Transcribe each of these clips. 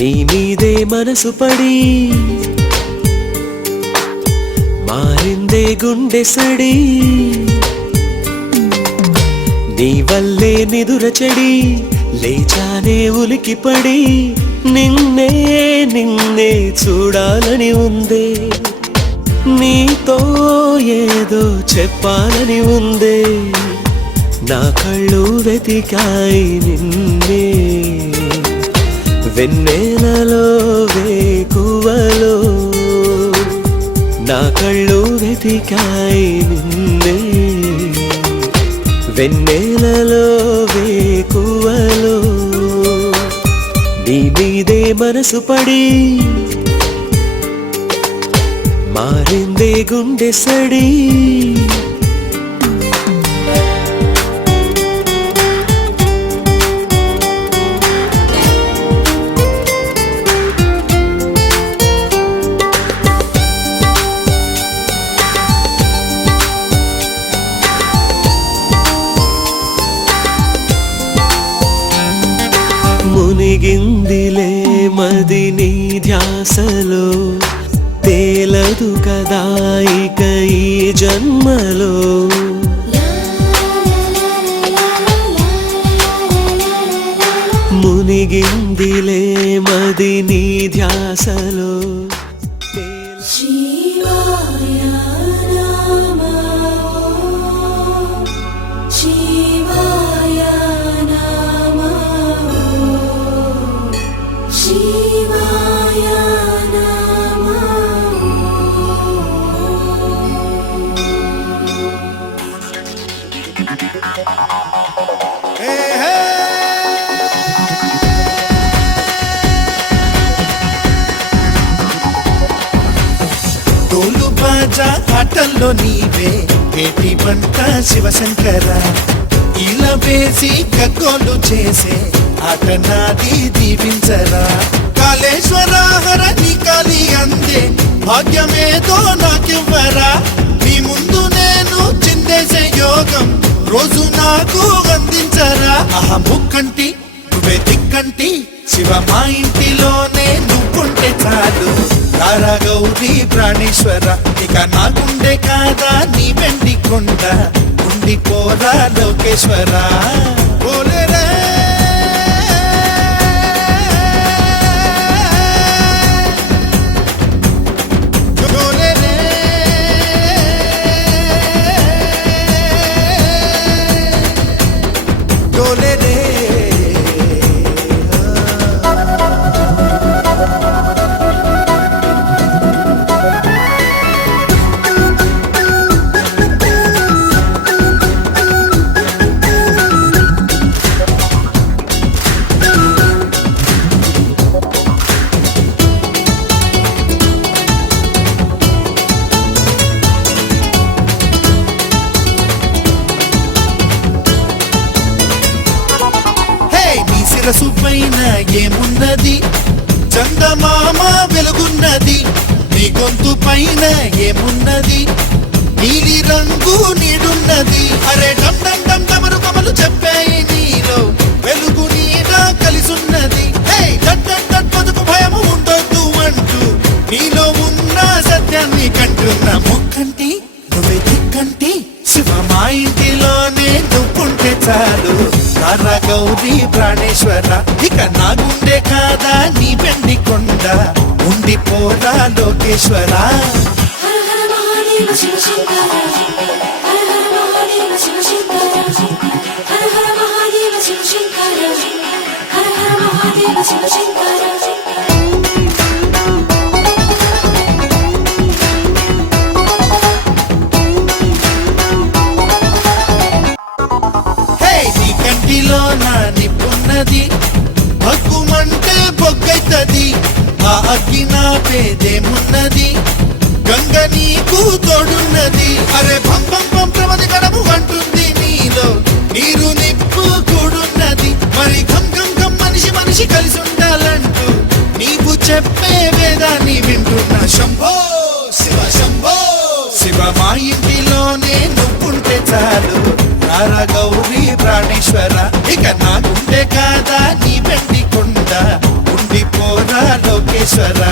నీ మీదే మనసు పడి మారిందే గుండె సడి నీ వల్లే నిదుర చెడి లేచానే ఉలికిపడి నిన్నే నిన్నే చూడాలని ఉందే నీతో ఏదో చెప్పాలని ఉందే నా కళ్ళు వెతికాయి నిన్నే వెన్నెలలో వేకువలో నా కళ్ళు వెతికాయి నిన్నే వెన్నెలలో వేకువలో నీ మీదే మనసు పడి మారిందే గుండె సడి మునిగిందిలే మది నీ ధ్యాసలో తేలదు కదా ఇక ఈ జన్మలో మునిగిందిలే మది నీ ధ్యాసలో తోలు బాజా ఆటల్లో నీవే ఏటి పంట శివశంకర ఇలా వేసి గగ్గోలు చేసే ఆట నాది దీవించరా కాళేశ్వర హర నీ కాలి అందే భాగ్యమేదో నాకివ్వరా నీ ముందు నేను చిందేసే యోగం రోజు నాకు అందించరా ఆహా ముక్కంటి నువ్వే దిక్కంటి శివ మా ఇంటిలోనే నువ్వుంటే చాలు తారా గౌరీ ప్రాణేశ్వర ఇక నాకుండే కాదా నీ వెండి కొండ ఉండిపోరా లోకేశ్వర పోలేరే శిరసు పైన ఏమున్నది చందమామ వెలుగున్నది నీ గొంతు పైన ఏమున్నది నీలి రంగు నీడున్నది అరే డమ్ డమ్ డమ్ డమరు కమలు చెప్పాయి నీలో వెలుగు నీడ కలిసున్నది బతుకు భయము ఉండొద్దు అంటూ నీలో ఉన్న సత్యాన్ని కంటున్న ముక్కంటి నువ్వే దిక్కంటి శివ మా ఇంటిలోనే నువ్వుంటే చాలు తారా గౌరీ ప్రాణేశ్వర ఇక నా గుండె కాదా నీ వెండి కొండ ఉండిపోరా లోకేశ్వర కంటిలో నా నిప్పున్నది హక్కుమంటే బొగ్గైతది ఆ అగ్గి నా పేదేమున్నది గంగ నీకు తోడున్నది అరే భం భం భం ప్రమది గడము అంటుంది నీలో నీరు నిప్పు కూడున్నది మరి గం గం గం మనిషి మనిషి కలిసి ఉండాలంటూ నీవు చెప్పే వేదాన్ని వింటున్న శంభో శివ శంభో శివ మా ఇంటిలోనే నువ్వుంటే చాలు తారా గౌరీ ప్రాణేశ్వర ఇక నా గుండె కాదా నీ వెండి కొండ ఉండిపోరా లోకేశ్వర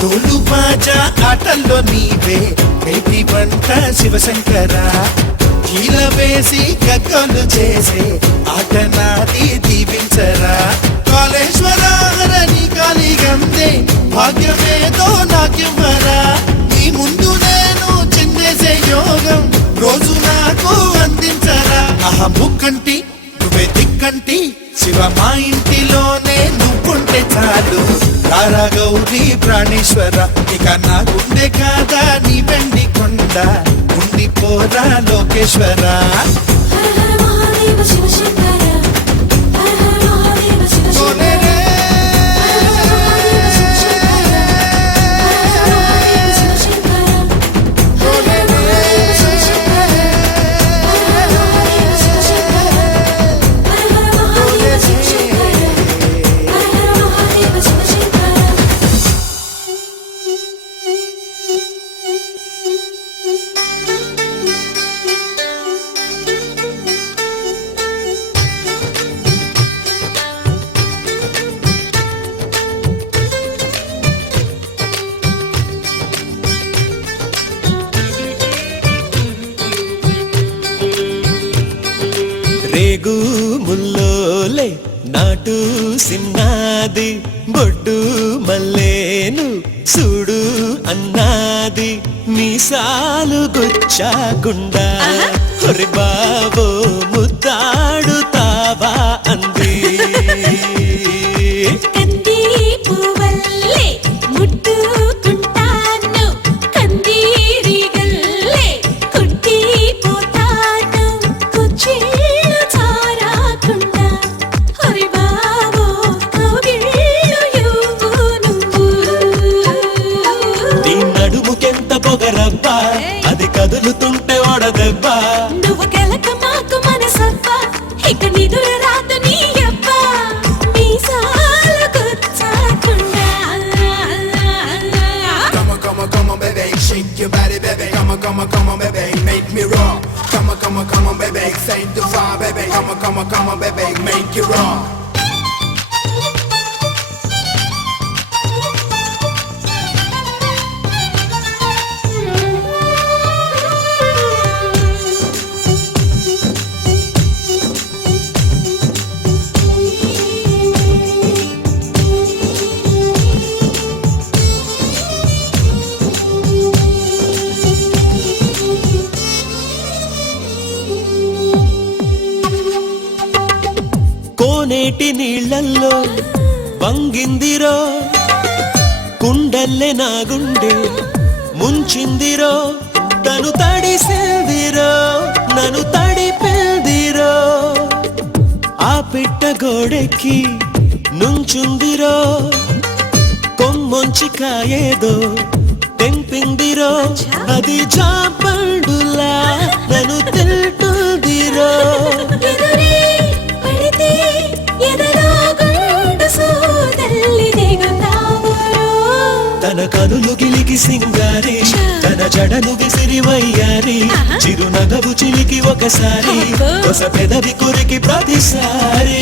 తోలు బాజా ఆటల్లో నీవే మేటి వంట శివశంకర కీల వేసి గగ్గలు చేసే ఆట నాది దీవించరా కాళేశ్వర నీ కాలి గందే భాగ్యమేదో నాకివ్వరా నీ ముందు నేను చిందేసే యోగం రోజు నాకు అందించరా ముక్కంటి నువ్వే దిక్కంటి శివ మా ఇంటిలోనే నువ్వుంటే చాలు రారా గౌరీ ప్రాణేశ్వర ఇక నా గుండె కాదా నీ వెండి కొండ ఉండిపోరా లోకేశ్వర రేగు ముల్లోలే నాటు సిన్నాది బొడ్డు మల్లేను చూడు అన్నాది మీసాలు గుచ్చాకుండా ఒరి బాబో ముద్దాడుతావా అంది పొగరబ్బా అది కదులుతుంటే ఓడదెబ్బా నువ్వు గెలక మాకు మనసబ్బా ఇక నిదుర రాత నీ అబ్బా మీసాలు గుచ్చాకుండా Come on, baby, shake your body, baby. Come on, baby, make me raw. Come on, baby, say the fire, baby. Come on, baby, make it raw. కోనేటి నీళ్ళల్లో వంగిందిరో కుండల్లే నా గుండె ముంచిందిరో తను తడిసిందిరో నన్ను తడిపిందిరో ఆ పిట్ట గోడెక్కి నుంచుందిరో కొమ్మొంచి కాయేదో తెంపిందిరో అది జాపండులా నన్ను తింటుందిరో తన కనులు గిలికి సింగారి తన జడను విసిరి వయ్యారి చిరునగవు చిలికి ఒకసారి కొస పెదవి కొరికి ప్రతిసారి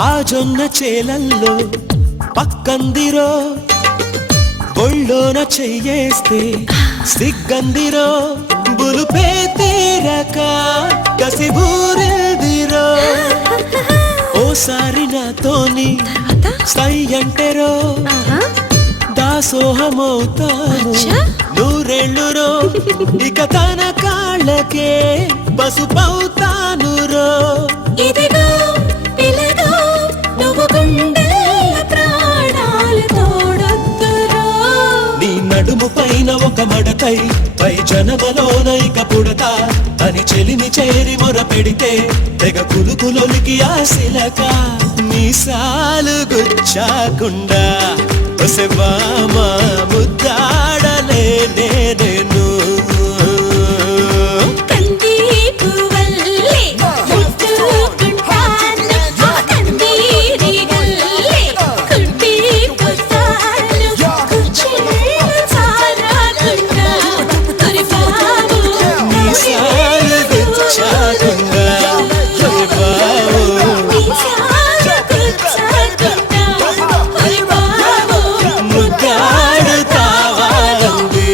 ఆ జొన్న చేలల్లో పక్కందిరో ఒళ్ళోన చెయ్యేస్తే సిగ్గందిరో బులుపే తీరక కసిబూరెదిరో ఓసారి నాతోని సై అంటెరో దాసోహమవుతాను నూరెళ్ళురో ఇక తన కాళ్ళకే పసుపవుతాను రో ఇదిగో పిలగో నువ్వు గుండెల ప్రాణాలు తోడొద్దురో నీ నడుము పైన ఒక ఒక మడతై పై జనమలోనైక పుడతా అని చెలిమి చేరి మొర పెడితే తెగ కులుకులొలికి ఆశిలక మీసాలు గుచ్చాకుండా ఒసెవామా ముద్దాడలే నేను కందీపు వల్లే ముద్దుకుంటాను కందీరి గల్లే కుంటి పుస్తాను కుర్చీలు చారకుండా ఒరి బాబు మీసాలు గుచ్చాకుండా ఒరే బావో మీసాలు గుచ్చాకుండా ఒరి బాబు ముద్దాడుతావా అంది.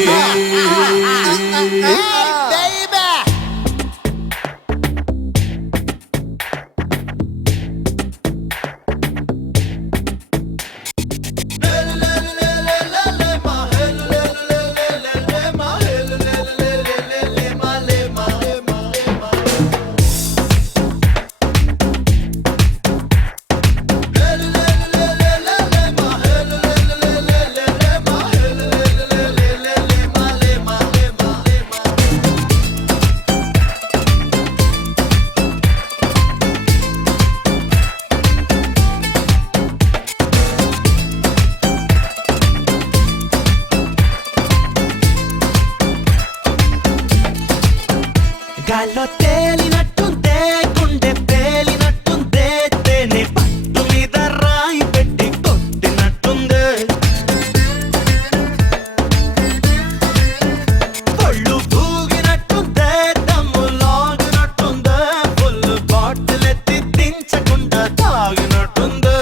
గాల్లో తేలినట్టుందే గుండె పేలినట్టుందే తేనె పట్టు మీద రాయి పెట్టి కొట్టినట్టుందే పళ్ళు తూగినట్టుందే దమ్ము లాగినట్టుందే ఫుల్ బాటిల్ ఎత్తి దించకుండా తాగినట్టుందే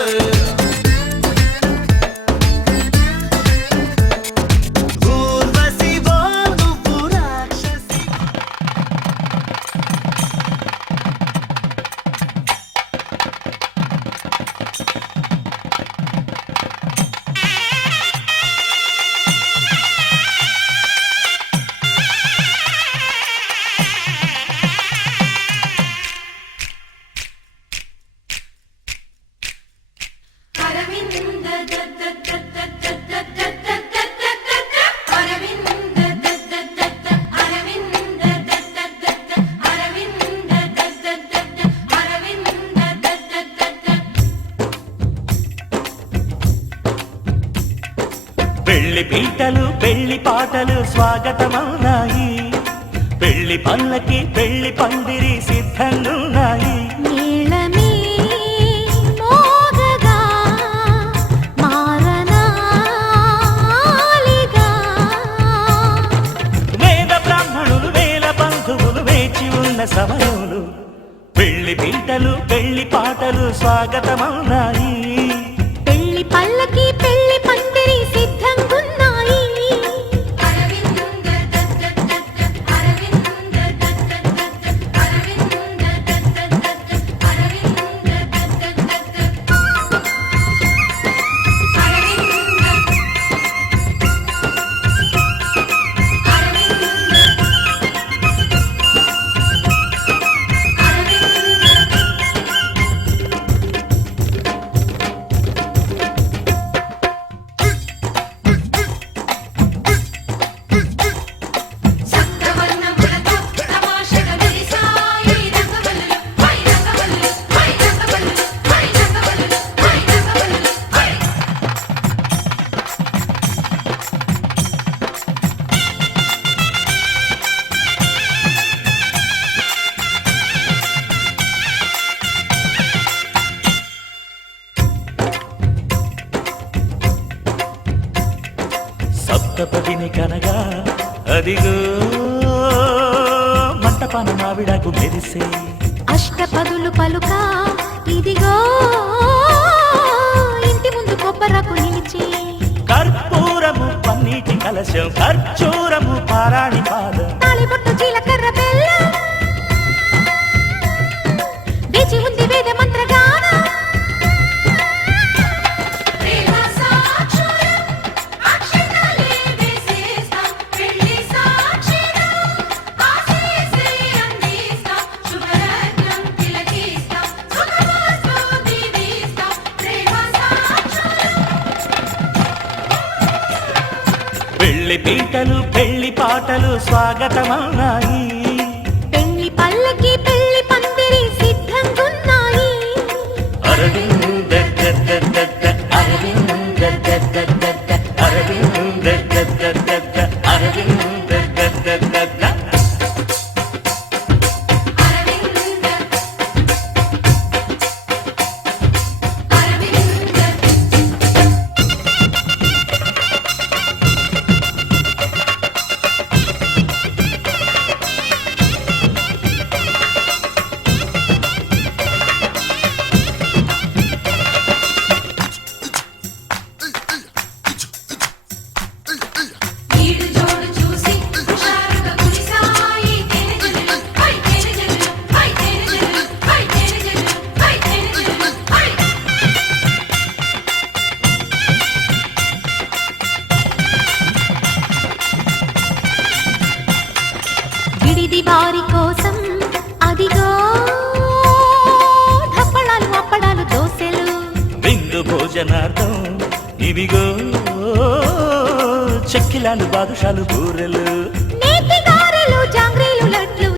ఊర్వశివో నువ్వు రాక్షసి అరవింద అరవింద అరవింద పెళ్లి పీటలు పెళ్లి పాటలు స్వాగతమవునాయి పెళ్లి పల్లకి పెళ్లి పందిరి సిద్ధంగున్నాయి నీళమే మోగగా మారనాలిగా వేద బ్రాహ్మణులు వేల బంధువులు వేచి ఉన్న సమయంలో పెళ్లి పీటలు పెళ్లి పాటలు స్వాగతమవునాయి పెళ్లి పల్లకి పెళ్లి పందిరి సిద్ధంగున్నాయి సప్తపదిని కనగా అదిగో మంటపాన మావిడాకు మెరిసే అష్టపదులు పలుక ఇదిగో ఇంటి ముందు కొబ్బరకు నిలిచి కర్పూరము పన్నీటి కలశం ఖర్చూరము పారాణి పాదం తాళిబొట్టు జీలకర్ర బెల్లం వేచి ఉంది వేద మంత్రగానం పెళ్లి పెళ్లి పీటలు పెళ్లి పాటలు స్వాగతమన్నాయి పెళ్లి పల్లకి పెళ్లి పందిరి సిద్ధంగున్నాయి అరవింద దద్దద్దద్ద, అరవింద దద్దద్దద్ద, అరవింద దద్దద్దద్ద, అరవింద దద్దద్దద్ద. ఈడు జోడు చూసి హుషారుగా కుడిసాయి తెరజలు హై తెరజలు హై తెరజలు హై తెరజలు హై తెరజలు హై విడిది వారి కోసం అదిగో ధప్పడాలు అప్పడాలు దోసెలు విందు భోజనార్థం ఇవిగో చెక్కిలాలు బాదుషాలు బూరెలు